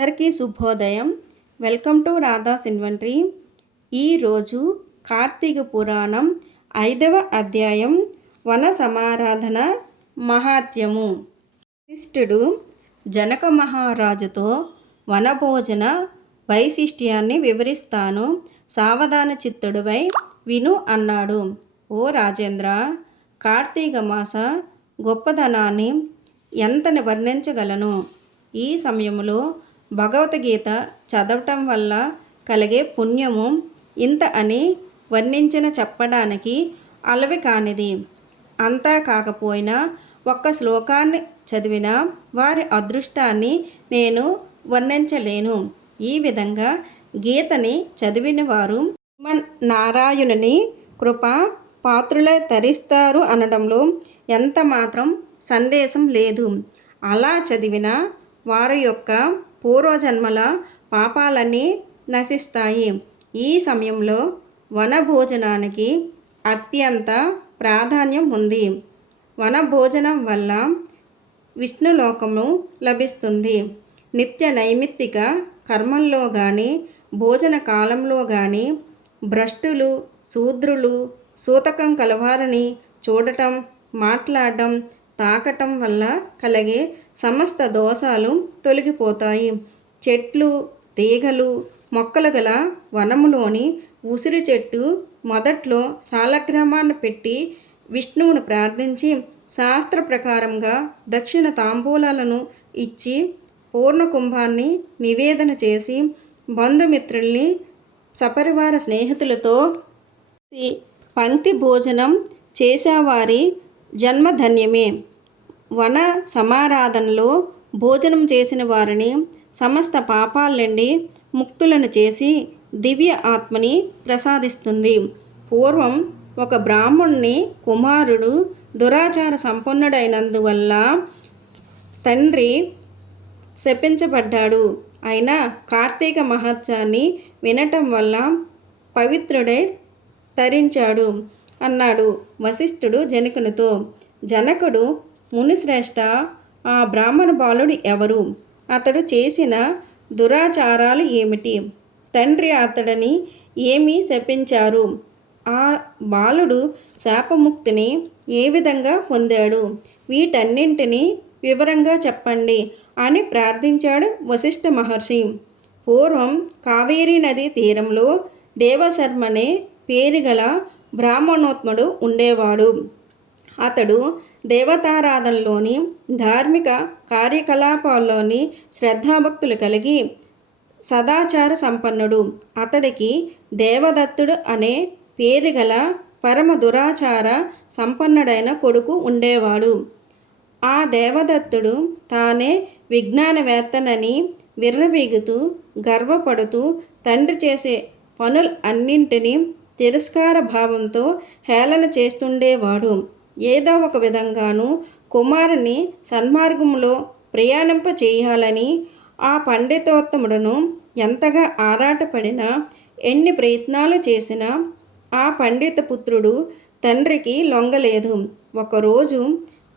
అందరికీ శుభోదయం. Welcome to Radha's inventory. ఈరోజు కార్తీక పురాణం 5వ అధ్యాయం వన సమారాధన మహాత్మ్యము. వశిష్ఠుడు జనక మహారాజుతో వనభోజన వైశిష్ట్యాన్ని వివరిస్తాను, సావధాన చిత్తుడివై విను అన్నాడు. ఓ రాజేంద్ర, కార్తీక మాస గొప్పదనాన్ని ఎంతని వర్ణించగలను. ఈ సమయంలో భగవద్గీత చదవటం వల్ల కలిగే పుణ్యము ఇంత అని వర్ణించిన చెప్పడానికి అలవి కానిది. అంతా కాకపోయినా ఒక్క శ్లోకాన్ని చదివిన వారి అదృష్టాన్ని నేను వర్ణించలేను. ఈ విధంగా గీతని చదివిన వారు నారాయణుని కృప పాత్రులై తరిస్తారు అనడంలో ఎంత మాత్రం సందేశం లేదు. అలా చదివిన వారి యొక్క పూర్వజన్మల పాపాలన్నీ నశిస్తాయి. ఈ సమయంలో వనభోజనానికి అత్యంత ప్రాధాన్యం ఉంది. వనభోజనం వల్ల విష్ణులోకము లభిస్తుంది. నిత్య నైమిత్తిక కర్మల్లో కానీ భోజన కాలంలో కానీ భ్రష్టులు, శూద్రులు, సూతకం కలవారిని చూడటం, మాట్లాడటం, తాకటం వల్ల కలిగే సమస్త దోషాలు తొలగిపోతాయి. చెట్లు, తీగలు, మొక్కలు గల వనములోని ఉసిరి చెట్టు మొదట్లో సాలగ్రామాన్ని పెట్టి విష్ణువును ప్రార్థించి శాస్త్ర ప్రకారంగా దక్షిణ తాంబూలాలను ఇచ్చి పూర్ణ కుంభాన్ని నివేదన చేసి బంధుమిత్రుల్ని సపరివార స్నేహితులతో పంక్తి భోజనం చేసేవారి జన్మధన్యమే. వన సమారాధనలో భోజనం చేసిన వారిని సమస్త పాపాల నుండి ముక్తులను చేసి దివ్య ఆత్మని ప్రసాదిస్తుంది. పూర్వం ఒక బ్రాహ్మణుని కుమారుడు దురాచార సంపన్నుడైనందువల్ల తండ్రి శపించబడ్డాడు. అయినా కార్తీక మహత్యాన్ని వినటం వల్ల పవిత్రుడై తరించాడు అన్నాడు వశిష్ఠుడు జనకునితో. జనకుడు, మునిశ్రేష్ఠ, ఆ బ్రాహ్మణ బాలుడు ఎవరు? అతడు చేసిన దురాచారాలు ఏమిటి? తండ్రి అతడిని ఏమి శపించారు? ఆ బాలుడు శాపముక్తిని ఏ విధంగా పొందాడు? వీటన్నింటినీ వివరంగా చెప్పండి అని ప్రార్థించాడు వశిష్ఠ మహర్షి. పూర్వం కావేరీ నది తీరంలో దేవశర్మనే పేరుగల బ్రాహ్మణోత్తముడు ఉండేవాడు. అతడు దేవతారాధనలోని ధార్మిక కార్యకలాపాల్లోని శ్రద్ధాభక్తులు కలిగి సదాచార సంపన్నుడు. అతడికి దేవదత్తుడు అనే పేరుగల పరమ దురాచార సంపన్నుడైన కొడుకు ఉండేవాడు. ఆ దేవదత్తుడు తానే విజ్ఞానవేత్తనని విర్రవీగుతూ గర్వపడుతూ తండ్రి చేసే పనులన్నింటినీ తిరస్కార భావంతో హేళన చేస్తుండేవాడు. ఏదో ఒక విధంగానూ కుమారుని సన్మార్గంలో ప్రయాణింప చేయాలని ఆ పండితోత్తముడును ఎంతగా ఆరాటపడినా, ఎన్ని ప్రయత్నాలు చేసినా ఆ పండిత పుత్రుడు తండ్రికి లొంగలేదు. ఒకరోజు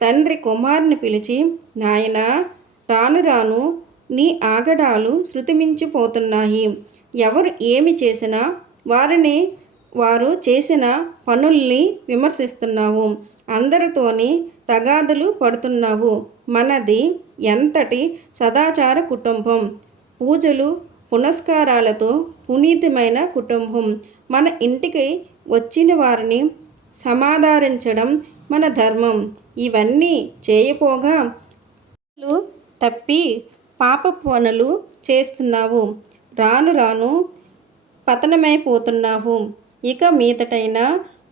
తండ్రి కుమారుని పిలిచి, నాయనా, రాను రాను నీ ఆగడాలు శృతిమించిపోతున్నాయి. ఎవరు ఏమి చేసినా వారు చేసిన పనుల్ని విమర్శిస్తున్నావు. అందరితోని తగాదులు పడుతున్నావు. మనది ఎంతటి సదాచార కుటుంబం, పూజలు పునస్కారాలతో పునీతమైన కుటుంబం. మన ఇంటికి వచ్చిన వారిని సమాదరించడం మన ధర్మం. ఇవన్నీ చేయపోగా తప్పి పాప పనులు చేస్తున్నావు. రాను రాను పతనమైపోతున్నావు. ఇక మీదటైనా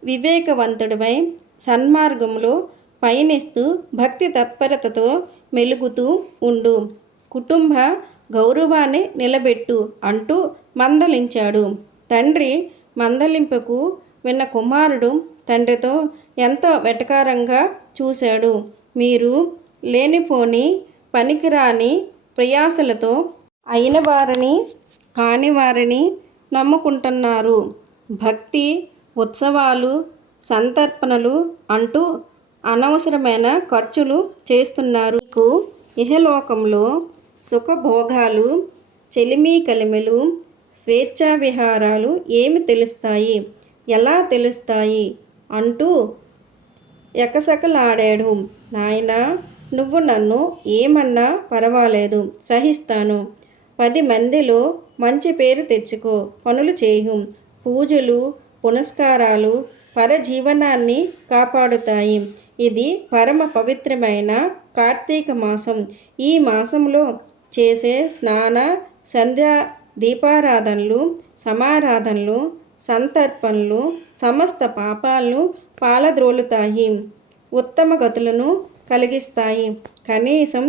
వివేకవంతుడివై సన్మార్గంలో పయనిస్తూ భక్తి తత్పరతతో మెలుగుతూ ఉండు. కుటుంబ గౌరవాన్ని నిలబెట్టు అంటూ మందలించాడు. తండ్రి మందలింపుకు విన్న కుమారుడు తండ్రితో ఎంతో వెటకారంగా చూశాడు. మీరు లేనిపోని పనికిరాని ప్రయాసలతో అయిన వారిని కాని వారిని నమ్ముకుంటున్నారు. భక్తి ఉత్సవాలు, సంతర్పణలు అంటూ అనవసరమైన ఖర్చులు చేస్తున్నారు. మీకు ఇహలోకంలో సుఖభోగాలు చెలిమి కలిమెలు స్వేచ్ఛా విహారాలు ఏమి తెలుస్తాయి, ఎలా తెలుస్తాయి అంటూ ఎకసకలాడాడు. నాయనా, నువ్వు నన్ను ఏమన్నా పర్వాలేదు, సహిస్తాను. 10 మందిలో మంచి పేరు తెచ్చుకో, పనులు చేయు. పూజలు పునస్కారాలు పరజీవనాన్ని కాపాడుతాయి. ఇది పరమ పవిత్రమైన కార్తీక మాసం. ఈ మాసంలో చేసే స్నాన సంధ్యా దీపారాధనలు, సమారాధనలు, సంతర్పణలు సమస్త పాపాలను పాలద్రోలుతాయి, ఉత్తమ గతులను కలిగిస్తాయి. కనీసం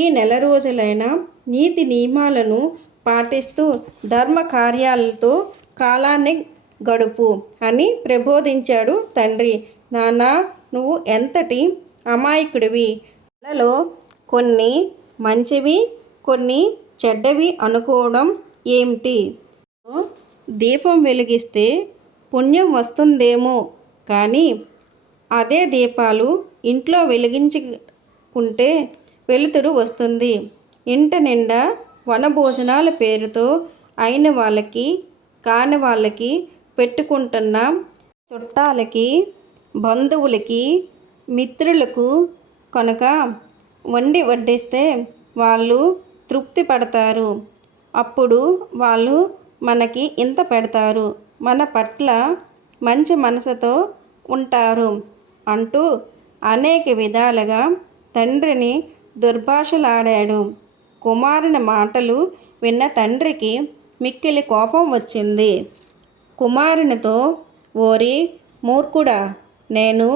ఈ నెల రోజులైన నీతి నియమాలను పాటిస్తూ ధర్మ కార్యాలతో కాలాన్ని గడుపు అని ప్రబోధించాడు తండ్రి. నాన్న, నువ్వు ఎంతటి అమాయకుడివి. నెలలో కొన్ని మంచివి, కొన్ని చెడ్డవి అనుకోవడం ఏమిటి? దీపం వెలిగిస్తే పుణ్యం వస్తుందేమో కానీ అదే దీపాలు ఇంట్లో వెలిగించుకుంటే వెలుతురు వస్తుంది. ఇంట నిండా వనభోజనాల పేరుతో అయిన వాళ్ళకి కాని వాళ్ళకి పెట్టుకుంటున్న చుట్టాలకి, బంధువులకి, మిత్రులకు కనుక వండి వడ్డిస్తే వాళ్ళు తృప్తి పడతారు. అప్పుడు వాళ్ళు మనకి ఇంత పెడతారు, మన పట్ల మంచి మనసుతో ఉంటారు అంటూ అనేక విధాలుగా తండ్రిని దుర్భాషలాడాడు. కుమారుని మాటలు విన్న తండ్రికి మిక్కిలి కోపం వచ్చింది. కుమారునితో, ఓరి మూర్ఖుడా, నేను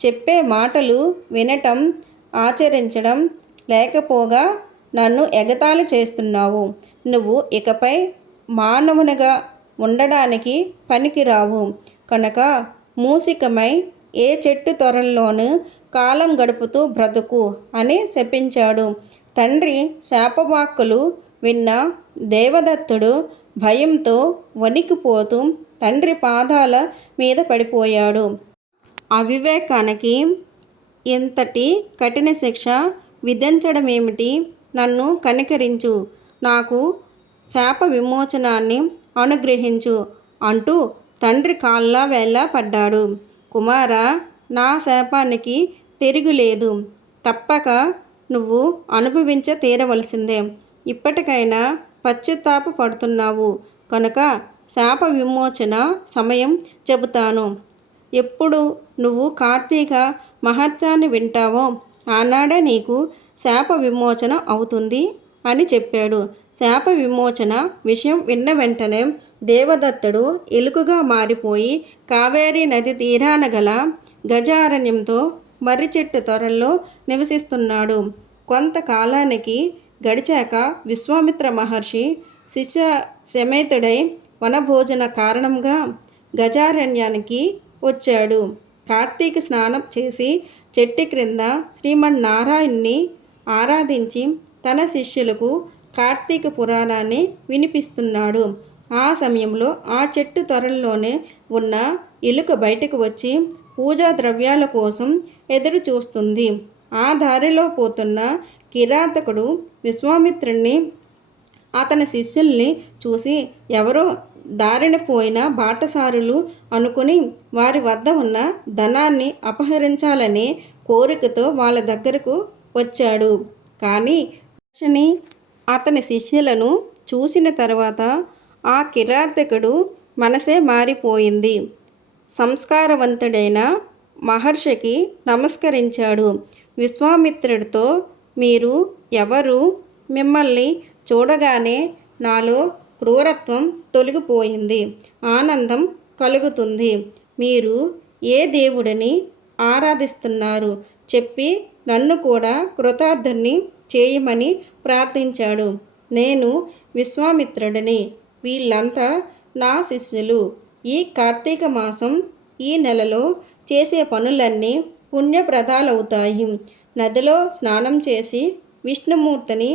చెప్పే మాటలు వినటం, ఆచరించడం లేకపోగా నన్ను ఎగతాళి చేస్తున్నావు. నువ్వు ఇకపై మానవునిగా ఉండడానికి పనికిరావు కనుక మూసికమై ఏ చెట్టు త్వరల్లోనూ కాలం గడుపుతూ బ్రతుకు అని శపించాడు. తండ్రి శాపవాక్కులు విన్న దేవదత్తుడు భయంతో వణికిపోతూ తండ్రి పాదాల మీద పడిపోయాడు. అవివేకానికి ఇంతటి కఠిన శిక్ష విధించడమేమిటి? నన్ను కనికరించు, నాకు శాప విమోచనాన్ని అనుగ్రహించు అంటూ తండ్రి కాళ్ళ వేళ్ళ పడ్డాడు. కుమారా, నా శాపానికి తిరుగులేదు. తప్పక నువ్వు అనుభవించ తీరవలసిందే. ఇప్పటికైనా పశ్చాత్తాప పడుతున్నావు కనుక శాప విమోచన సమయం చెబుతాను. ఎప్పుడు నువ్వు కార్తీక మహత్యాన్ని వింటావో ఆనాడే నీకు శాప విమోచన అవుతుంది అని చెప్పాడు. శాప విమోచన విషయం విన్న వెంటనే దేవదత్తుడు ఎలుకగా మారిపోయి కావేరీ నది తీరాన గల గజారణ్యంతో మర్రి చెట్టు త్వరల్లో నివసిస్తున్నాడు. కొంతకాలానికి గడిచాక విశ్వామిత్ర మహర్షి శిష్య సమేతుడై వనభోజన కారణంగా గజారణ్యానికి వచ్చాడు. కార్తీక స్నానం చేసి చెట్టు క్రింద శ్రీమన్నారాయణ్ణి ఆరాధించి తన శిష్యులకు కార్తీక పురాణాన్ని వినిపిస్తున్నాడు. ఆ సమయంలో ఆ చెట్టు త్వరల్లోనే ఉన్న ఎలుక బయటకు వచ్చి పూజా ద్రవ్యాల కోసం ఎదురు చూస్తుంది. ఆ దారిలో పోతున్న కిరాతకుడు విశ్వామిత్రుణ్ణి, అతని శిష్యుల్ని చూసి ఎవరో దారిన పోయిన బాటసారులు అనుకుని వారి వద్ద ఉన్న ధనాన్ని అపహరించాలనే కోరికతో వాళ్ళ దగ్గరకు వచ్చాడు. కానీ శని అతని శిష్యులను చూసిన తర్వాత ఆ కిరాతకుడు మనసే మారిపోయింది. సంస్కారవంతుడైన మహర్షికి నమస్కరించాడు. విశ్వామిత్రుడితో, మీరు ఎవరు? మిమ్మల్ని చూడగానే నాలో క్రూరత్వం తొలగిపోయింది, ఆనందం కలుగుతుంది. మీరు ఏ దేవుడిని ఆరాధిస్తున్నారు చెప్పి నన్ను కూడా కృతార్థుని చేయమని ప్రార్థించాడు. నేను విశ్వామిత్రుడిని, వీళ్ళంతా నా శిష్యులు. ఈ కార్తీక మాసం ఈ నెలలో చేసే పనులన్నీ పుణ్యప్రదాలవుతాయి. నదిలో స్నానం చేసి విష్ణుమూర్తిని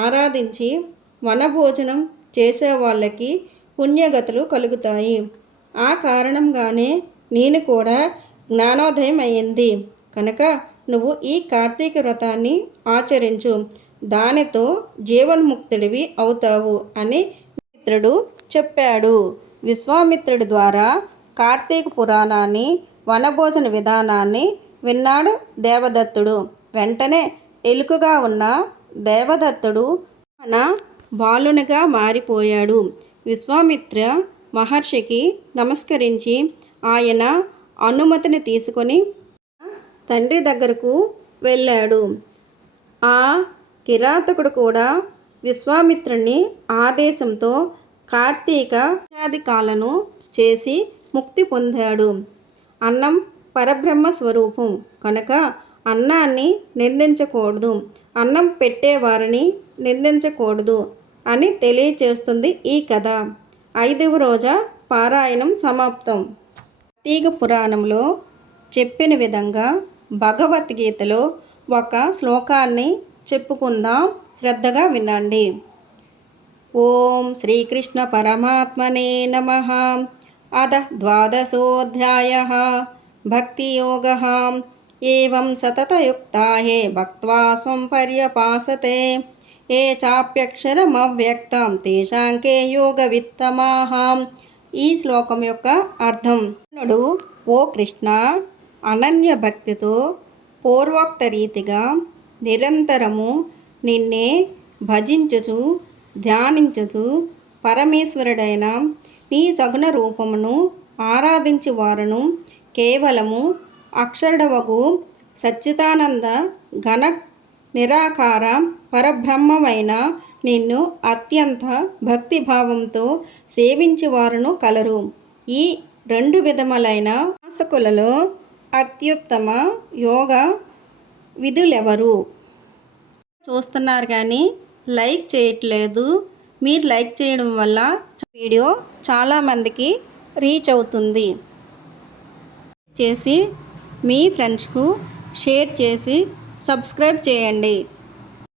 ఆరాధించి వనభోజనం చేసే వాళ్ళకి పుణ్యగతులు కలుగుతాయి. ఆ కారణంగానే నేను కూడా జ్ఞానోదయం అయ్యింది కనుక నువ్వు ఈ కార్తీక వ్రతాన్ని ఆచరించు. దానితో జీవన్ముక్తుడివి అవుతావు అని మిత్రుడు చెప్పాడు. విశ్వామిత్రుడి ద్వారా కార్తీక పురాణాన్ని, వనభోజన విధానాన్ని విన్నాడు దేవదత్తుడు. వెంటనే ఎలుకగా ఉన్న దేవదత్తుడు మన బాలునిగా మారిపోయాడు. విశ్వామిత్ర మహర్షికి నమస్కరించి ఆయన అనుమతిని తీసుకొని తండ్రి దగ్గరకు వెళ్ళాడు. ఆ కిరాతకుడు కూడా విశ్వామిత్రుని ఆదేశంతో కార్తీక పూజాదికాలను చేసి ముక్తి పొందాడు. అన్నం పరబ్రహ్మ స్వరూపం కనుక అన్నాన్ని నిందించకూడదు, అన్నం పెట్టేవారిని నిందించకూడదు అని తెలియచేస్తుంది ఈ కథ. 5వ రోజు పారాయణం సమాప్తం. కార్తీక పురాణంలో చెప్పిన విధంగా భగవద్గీతలో ఒక శ్లోకాన్ని చెప్పుకుందాం, శ్రద్ధగా వినండి. ఓం శ్రీకృష్ణ పరమాత్మనే నమః. అథ ద్వాదశోऽధ్యాయः భక్తియోగः. ఏవం సతతయుక్తా హే భక్త్వా స్వం పర్యపాసతే ఏ చాప్యక్షరమవ్యక్తం తేషాం కే యోగవిత్తమాః. ఈ శ్లోకం యొక్క అర్థం: కృష్ణుడు, ఓ కృష్ణ, అనన్య భక్తితో పూర్వోక్త రీతిగా నిరంతరము నిన్నే భజించుచు ధ్యానించుచు పరమేశ్వరుడైన నీ సగుణ రూపమును ఆరాధించి వారును కేవలము అక్షరుడవగు సచ్చిదానంద ఘన నిరాకార పరబ్రహ్మమైన నిన్ను అత్యంత భక్తిభావంతో సేవించి వారును కలరు. ఈ 2 విధములైన ఉపాసకులలో అత్యుత్తమ యోగ విధులెవరు? చూస్తున్నారు కానీ లైక్ చేయట్లేదు. మీరు లైక్ చేయడం వల్ల వీడియో చాలామందికి రీచ్ అవుతుంది. చేసి మీ ఫ్రెండ్స్కు షేర్ చేసి సబ్స్క్రైబ్ చేయండి.